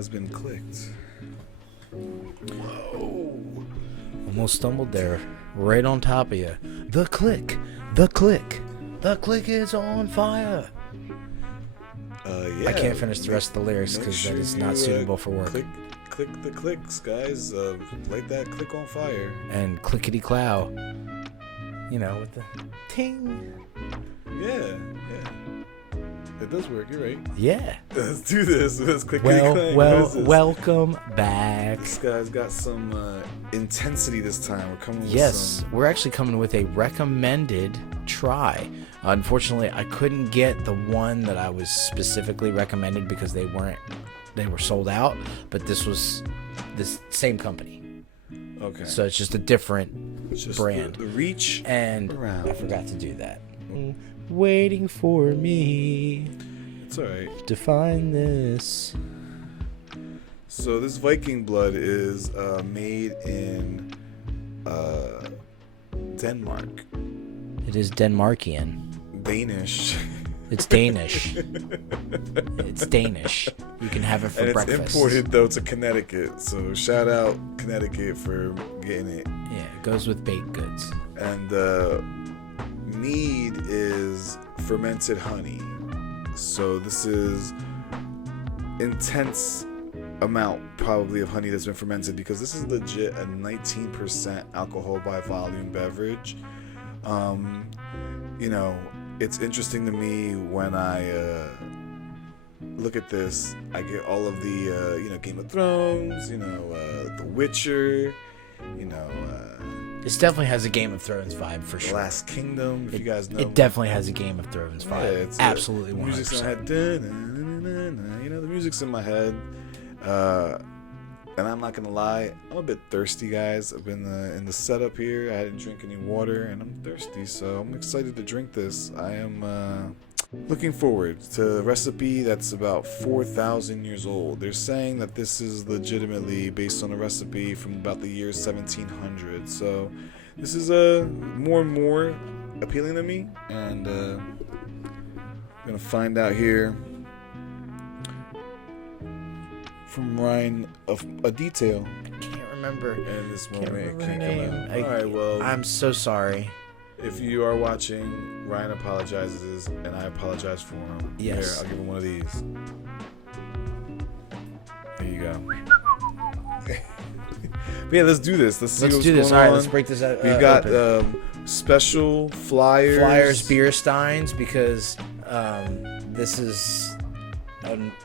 has been clicked. Whoa. Almost stumbled there. Right on top of you. The click. The click. The click is on fire. Yeah. I can't finish the rest of the lyrics because that is not suitable for work. Click the clicks, guys. Light that click on fire. And clickety clow. You know, with the ting. Yeah. It does work, you're right. Yeah. Let's do this. Let's clickety clang. Welcome back. This guy's got some intensity this time. We're coming with some... we're actually coming with a recommended try. Unfortunately, I couldn't get the one that I was specifically recommended because they were sold out, but this was this same company. Okay. So it's just a different brand. The reach and around. I forgot to do that. Waiting for me. It's alright. To find this. So this Viking blood is made in Denmark. It is Denmarkian. Danish. It's Danish. It's Danish. You can have it for and breakfast. It's imported though to Connecticut. So shout out Connecticut for getting it. Yeah, it goes with baked goods. And Meade is fermented honey. So this is intense amount probably of honey that's been fermented because this is legit a 19% alcohol by volume beverage. You know, it's interesting to me when I look at this. I get all of the Game of Thrones, The Witcher, This definitely has a Game of Thrones vibe for sure. Last Kingdom, if you guys know. It definitely has a Game of Thrones vibe. Yeah, it's absolutely 100%. Music's in my head. The music's in my head. And I'm not gonna lie, I'm a bit thirsty, guys. I've been in the setup here. I didn't drink any water, and I'm thirsty, so I'm excited to drink this. I am looking forward to a recipe that's about 4,000 years old. They're saying that this is legitimately based on a recipe from about the year 1700. So this is more and more appealing to me, and I'm gonna find out here from Ryan a detail. I can't remember. And this moment it can't can't come out. Alright, well, I'm so sorry. If you are watching, Ryan apologizes, and I apologize for him. Yes. Here, I'll give him one of these. There you go. But yeah, let's do this. Let's see what's do this. going All right, on. let's break this out. We've got special flyers. Beer steins, because this is...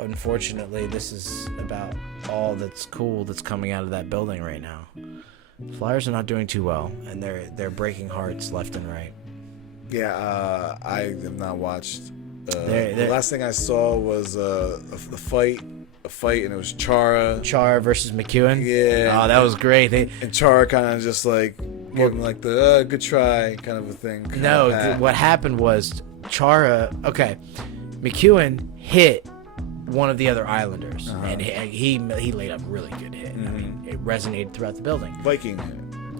Unfortunately, this is about all that's cool that's coming out of that building right now. Flyers are not doing too well, and they're breaking hearts left and right. Yeah, I have not watched. The last thing I saw was a fight, and it was Chara versus McEwen. Yeah. Oh, that was great. And Chara kind of just like gave him like the good try kind of a thing. No, what happened was Chara. Okay, McEwen hit one of the other Islanders, and he laid up a really good hit. I mean, it resonated throughout the building. A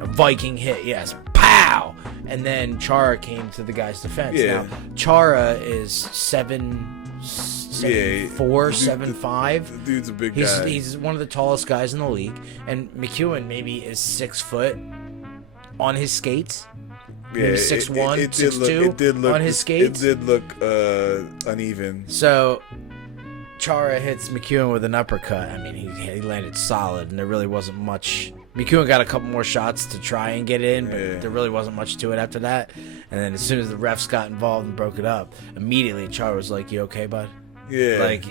Viking hit, yes. Pow! And then Chara came to the guy's defense. Yeah. Now, Chara is 7'4", 7'5". The dude's a big guy. He's one of the tallest guys in the league. And McEwen maybe is 6 foot on his skates. Maybe 6'1", 6'2" on his skates. It did look uneven. So Chara hits McEwen with an uppercut. I mean, he landed solid, and there really wasn't much. McEwen got a couple more shots to try and get in, but there really wasn't much to it after that. And then as soon as the refs got involved and broke it up, immediately Chara was like, "You okay, bud?" Yeah. Like,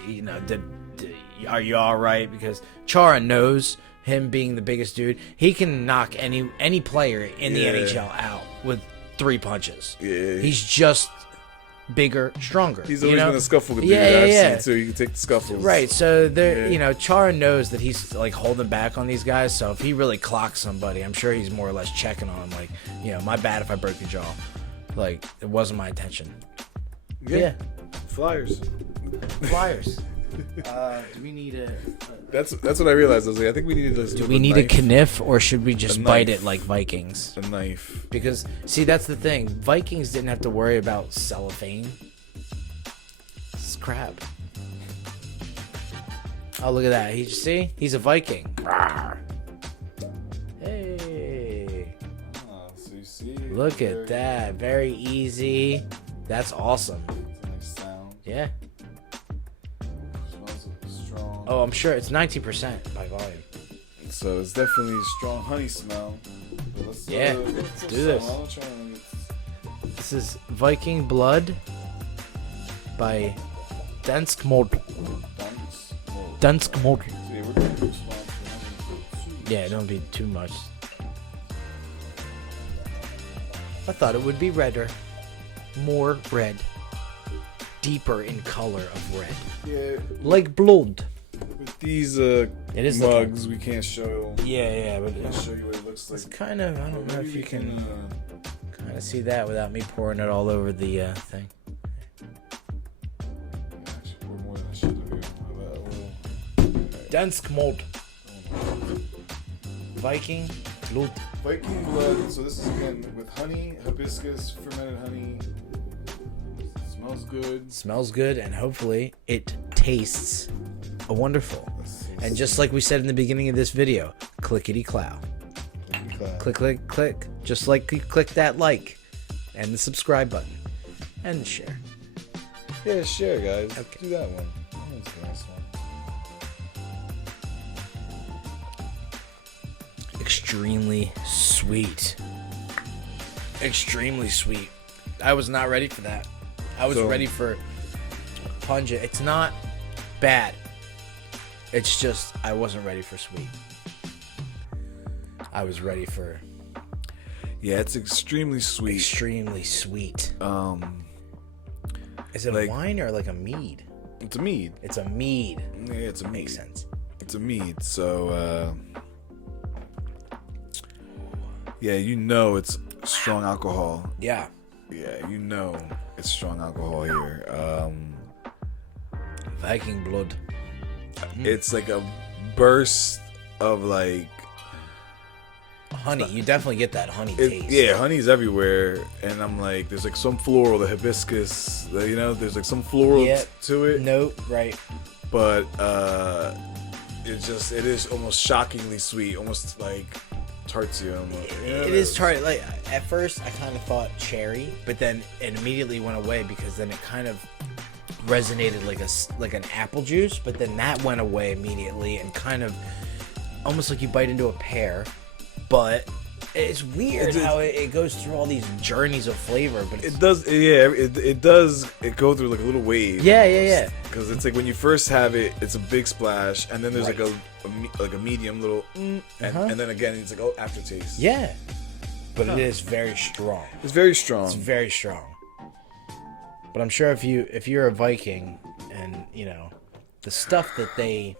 are you all right? Because Chara knows, him being the biggest dude, he can knock any player in the NHL out with 3 punches. Yeah. He's just bigger, stronger. He's always been a scuffle dude. Yeah. So you can take the scuffles. Right. So Chara knows that he's like holding back on these guys. So if he really clocks somebody, I'm sure he's more or less checking on him. Like, my bad if I broke your jaw. Like, it wasn't my intention. Yeah. Flyers. Do we need a? That's what I realized. I was like, I think we need to. Do we need a kniff, or should we just bite it like Vikings? A knife. Because see, that's the thing. Vikings didn't have to worry about cellophane. It's crap. Oh, look at that. See? He's a Viking. Rawr. Hey. Oh, so you see? Look at that. Very easy. That's awesome. It's a nice sound. Yeah. Smells strong. Oh, I'm sure it's 90% by volume. So it's definitely a strong honey smell. But let's Do this. This is Viking Blood by Dansk Mjod. Dansk Mjod. Yeah, don't be too much. I thought it would be redder. More red. Deeper in color of red. Yeah. Like blood. With these mugs, we can't show. Yeah, but I'll show you what it looks like. it's kind of. I don't know if you can kind of see that without me pouring it all over the thing. Pour more than I should have here. Dansk Mjod. Viking Blod. Viking Blood. So this is again with honey, hibiscus, fermented honey. Smells good. Smells good, and hopefully it tastes wonderful. And just like we said in the beginning of this video, clickety clow. Click, click, click. Just like you click that like and the subscribe button and the share. Yeah, share, guys. Okay. Do that one. That one's a nice one. Extremely sweet. Extremely sweet. I was not ready for that. I was ready for pungent. It's not bad. It's just I wasn't ready for sweet. I was ready for Yeah, it's extremely sweet. extremely sweet. Is it like- a wine or like a mead? It's a mead. It's a mead. Yeah, it's a mead. Makes sense. It's a mead. So yeah, you know it's strong alcohol. Yeah. Yeah, you know it's strong alcohol here. Viking Blood. It's like a burst of like Honey. You definitely get that honey taste. yeah, honey's everywhere, and I'm like, there's like some floral, the hibiscus, you know, there's like some floral Yep. to it, Nope. Right. but it is almost shockingly sweet, almost like tartsy. It is tart. Like at first, I kind of thought cherry, but then it immediately went away because then it kind of resonated like an apple juice. But then that went away immediately and kind of almost like you bite into a pear. But it's weird how it goes through all these journeys of flavor. But It does, yeah. It does. It go through like a little wave. Yeah. Because it's like when you first have it, it's a big splash, and then there's like a medium little, and then again it's like aftertaste. Yeah. But it is very strong. It's very strong. It's very strong. But I'm sure if you're a Viking, and you know the stuff that they,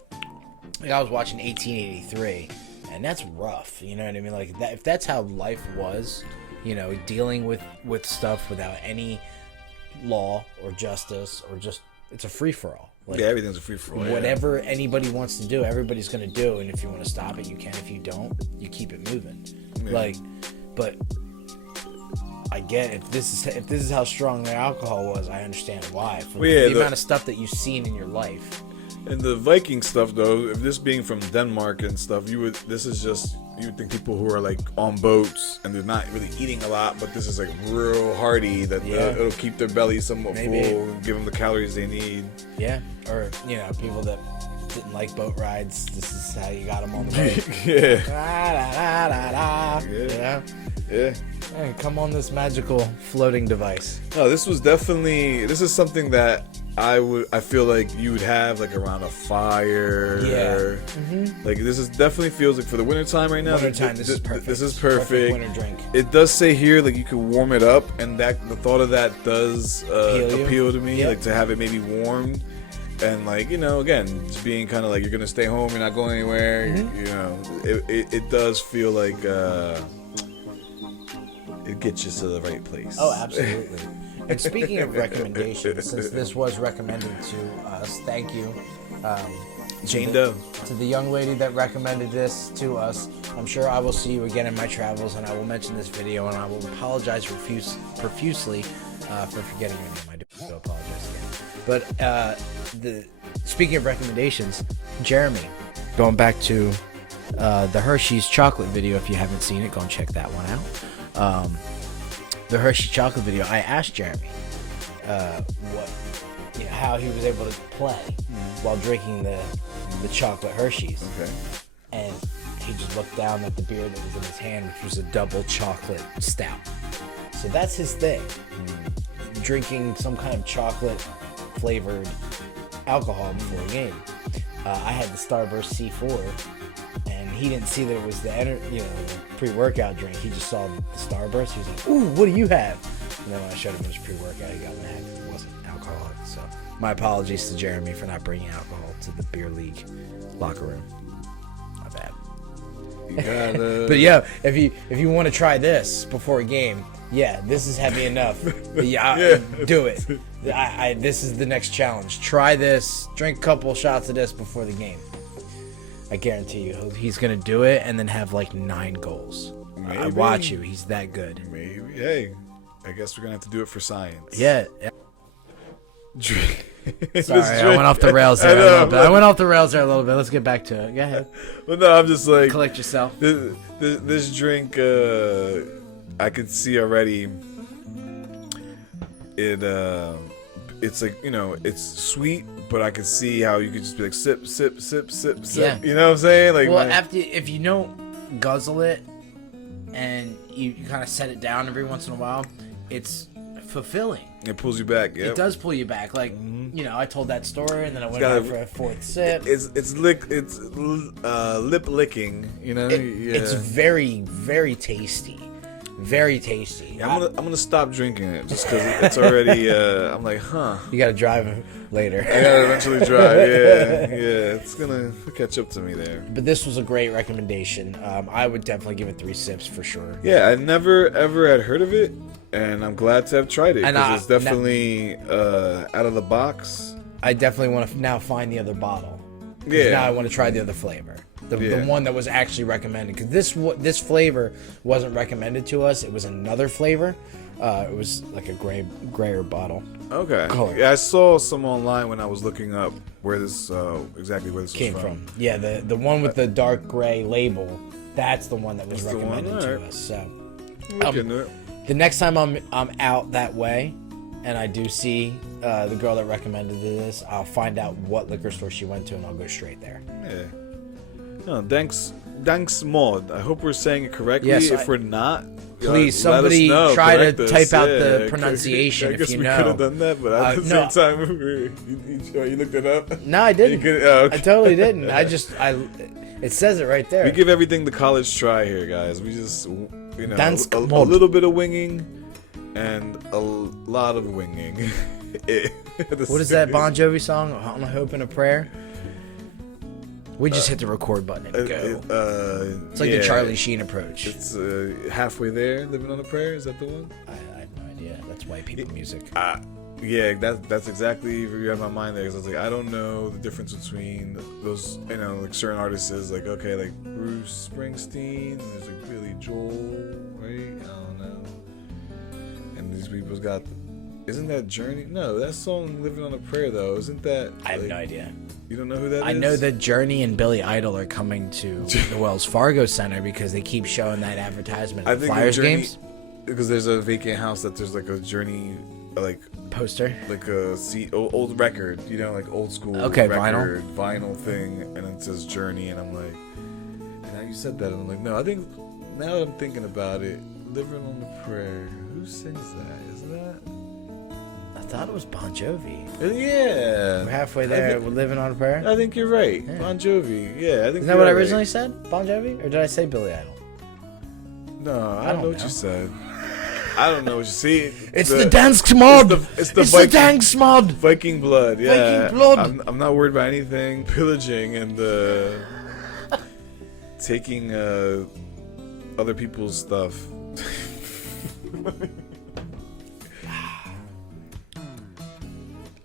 like I was watching 1883, and that's rough. You know what I mean? Like that, if that's how life was, you know, dealing with stuff without any law or justice or just it's a free for all. Like, yeah, everything's a free for all. whatever anybody wants to do, everybody's gonna do, and if you want to stop it, you can. If you don't, you keep it moving. Yeah. Like, but I get if this is how strong their alcohol was, I understand why. For the amount of stuff that you've seen in your life. And the Viking stuff, though, if this being from Denmark and stuff, you would think people who are like on boats and they're not really eating a lot, but this is like real hearty that it'll keep their belly somewhat full and give them the calories they need. Yeah, or you know, people that didn't like boat rides, this is how you got them on the boat. Yeah. Yeah. You know? Yeah. Hey, come on this magical floating device. No, this is something that I feel like you would have like around a fire. Yeah. Like this definitely feels like for the winter time right now. Wintertime, this is perfect. This is perfect. Winter drink. It does say here like you can warm it up, and that the thought of that does appeal to me. Yep. Like to have it maybe warmed, and like you know, again, just being kind of like you're gonna stay home, you're not going anywhere. You know, it does feel like it gets you to the right place. Oh, absolutely. And speaking of recommendations, since this was recommended to us, thank you, Jane Doe, to the young lady that recommended this to us. I'm sure I will see you again in my travels, and I will mention this video, and I will apologize profusely for forgetting your name. I do apologize again. But speaking of recommendations, Jeremy, going back to the Hershey's chocolate video. If you haven't seen it, go and check that one out. The Hershey chocolate video. I asked Jeremy how he was able to play while drinking the chocolate Hershey's. Okay. And he just looked down at the beer that was in his hand, which was a double chocolate stout. So that's his thing. Drinking some kind of chocolate flavored alcohol before a game. I had the Starburst C4, and he didn't see that it was the pre-workout drink. He just saw the Starburst. He was like, "Ooh, what do you have?" And then when I showed him it was pre-workout, he got mad because it wasn't alcoholic. So my apologies to Jeremy for not bringing alcohol to the beer league locker room. My bad. But yeah, if you want to try this before a game, this is heavy enough. Do it. This is the next challenge. Try this. Drink a couple shots of this before the game. I guarantee you, he's gonna do it and then have like 9 goals. Maybe. I watch you. He's that good. Maybe. Hey, I guess we're gonna have to do it for science. Yeah. Drink. Sorry, I went off the rails there a little bit. Let's get back to it. Go ahead. Well, no, I'm just like, collect yourself. This drink, I could see already. It's like, it's sweet, but I could see how you could just be like sip, sip, sip, sip, sip. Yeah. You know what I'm saying? Like, well, if you don't guzzle it and you kind of set it down every once in a while, it's fulfilling. It pulls you back. Yep. It does pull you back. Like, I told that story and then I went out for a 4th sip. It's lip licking. It's very, very tasty. Very tasty. Yeah, I'm gonna stop drinking it just because it's already. I'm like, huh. You gotta drive later. I gotta eventually drive. Yeah. It's gonna catch up to me there. But this was a great recommendation. I would definitely give it 3 sips for sure. Yeah, I never ever had heard of it, and I'm glad to have tried it because it's definitely out of the box. I definitely want to now find the other bottle. Yeah. Now I want to try the other flavor. The one that was actually recommended, because this flavor wasn't recommended to us. It was another flavor. It was like a grayer bottle. Okay. Color. Yeah, I saw some online when I was looking up where this exactly where this came was from. Yeah, the one with the dark gray label. That's the one that was recommended to us. So the next time I'm out that way, and I do see the girl that recommended this, I'll find out what liquor store she went to, and I'll go straight there. Yeah. No, Dansk Mjod. I hope we're saying it correctly. Yes, if we're not, please, somebody try to type out the pronunciation. I guess if you we know. could have done that, but at the same time, you looked it up. No, I didn't. Okay. I totally didn't. It says it right there. We give everything the college try here, guys. We just, Dansk a little bit of winging and a lot of winging. What is that Bon Jovi song? On a Hope and a Prayer. We just hit the record button and go. It's like the Charlie Sheen approach. It's halfway there, living on a prayer. Is that the one? I have no idea. That's white people music. Yeah, that's exactly where you have my mind there. Because I was like, I don't know the difference between those, like certain artists is like, okay, like Bruce Springsteen, and there's like Billy Joel, right? I don't know. And these people's got, isn't that Journey? No, that song "Living on a Prayer" though, isn't that? I have no idea. You don't know who that is? I know that Journey and Billy Idol are coming to the Wells Fargo Center because they keep showing that advertisement at the Flyers games. Because there's a vacant house that there's like a Journey, like poster, like a old record, like old school record, vinyl thing, and it says Journey, and I'm like, and now you said that, and I'm like, no, I think now that I'm thinking about it, "Living on a Prayer," who sings that? Is that? I thought it was Bon Jovi. Yeah. We're halfway there. We're living on a prayer. I think you're right. Yeah. Bon Jovi. Yeah, I think. Isn't that what I originally said? Bon Jovi, or did I say Billy Idol? No, I don't know what you said. I don't know what you see. It's the Dansk Mjod. It's the Dansk Mjod. Viking Blood. Yeah. Viking Blood. I'm not worried about anything. Pillaging and taking other people's stuff.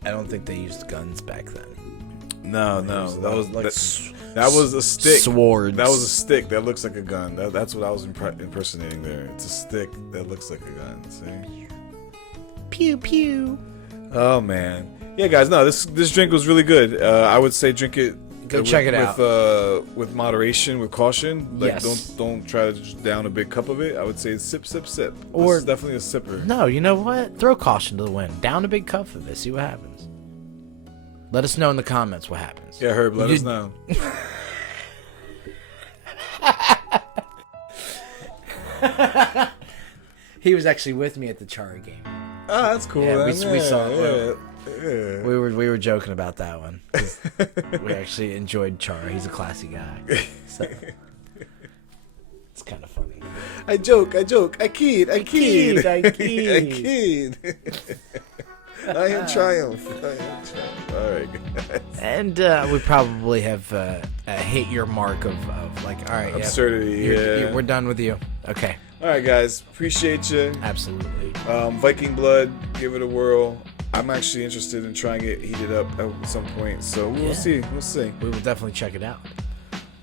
I don't think they used guns back then. No, that was a stick. Swords. That was a stick that looks like a gun. That's what I was impersonating there. It's a stick that looks like a gun. See? Pew pew. Oh man, yeah, guys. No, this drink was really good. I would say drink it. Go check it out with moderation, with caution. Like, yes. don't try to just down a big cup of it. I would say sip, sip, sip. Or this is definitely a sipper. No, you know what? Throw caution to the wind. Down a big cup of it. See what happens. Let us know in the comments what happens. Yeah, Herb. Let us know. He was actually with me at the Chara game. Oh, that's cool. Yeah, we saw it. Yeah. We were joking about that one. We actually enjoyed Chara. He's a classy guy. So it's kind of funny. I joke. I kid. I am triumph. All right, guys. And we probably have hit your mark of like, all right, absurdity. We're done with you. Okay. All right, guys. Appreciate you. Absolutely. Viking Blood. Give it a whirl. I'm actually interested in trying it heated up at some point. So we'll see. We'll see. We will definitely check it out.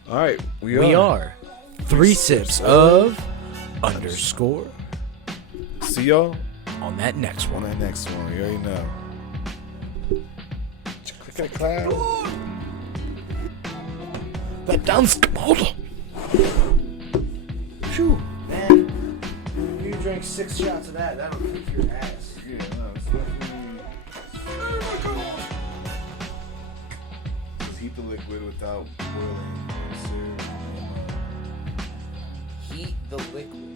All right. We are 3 sips of underscore. See y'all on that next one. You already know. Click that cloud. The Dansk Mjod. Phew, man. You drank 6 shots of that. That'll kick your ass. Yeah, no, it's definitely. Just heat the liquid without boiling. Heat the liquid.